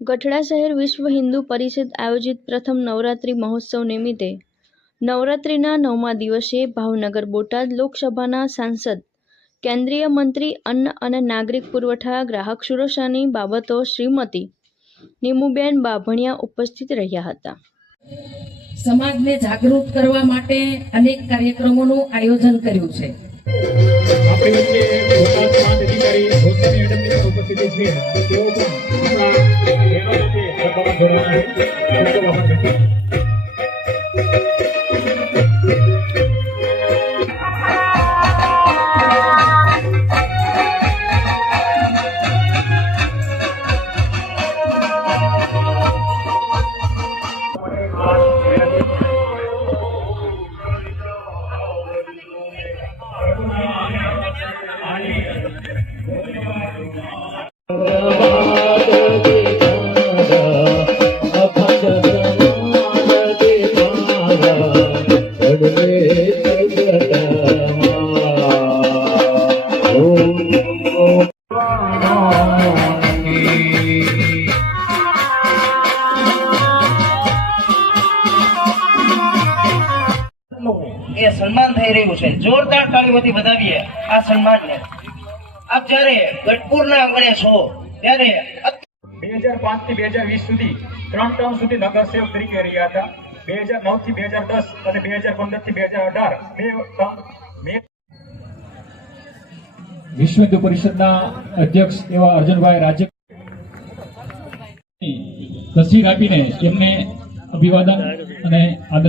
ગઢડા શહેર વિશ્વ હિન્દુ પરિષદ આયોજિત પ્રથમ નવરાત્રિ મહોત્સવ નિમિત્તે નવરાત્રિના નવમા દિવસે ભાવનગર બોટાદ લોકસભાના સાંસદ, કેન્દ્રીય મંત્રી અન્ન અને નાગરિક પુરવઠા ગ્રાહક સુરક્ષાની બાબતો શ્રીમતી નીમુબેન બાભણિયા ઉપસ્થિત રહ્યા હતા. સમાજને જાગૃત કરવા માટે અનેક કાર્યક્રમોનું આયોજન કર્યું છે. આપણી વચ્ચે ભોપાલ પ્રાંત અધિકારી રોશની મેડમની પણ ઉપસ્થિતિ છે. તેઓ પણ આપણા એ સન્માન થઈ રહ્યું છે. જોરદાર તાળીઓથી વધાવીએ. આ સન્માનને. આપ જ્યારે ગઢપુરના આંગણે છો ત્યારે બે હજાર પાંચથી બે હજાર વીસ સુધી ત્રણ ટર્મ સુધી નગરસેવક તરીકે રહ્યા હતા. બે હજાર નવથી બે હજાર દસ અને બે હજાર પંદરથી બે હજાર અઢાર બે ટર્મ બે વિશ્વ હિન્દુ પરિષદના અધ્યક્ષ એવા અર્જુનભાઈ રાજ્ય તસવીર આપીને એમને અભિવાદન અને આદર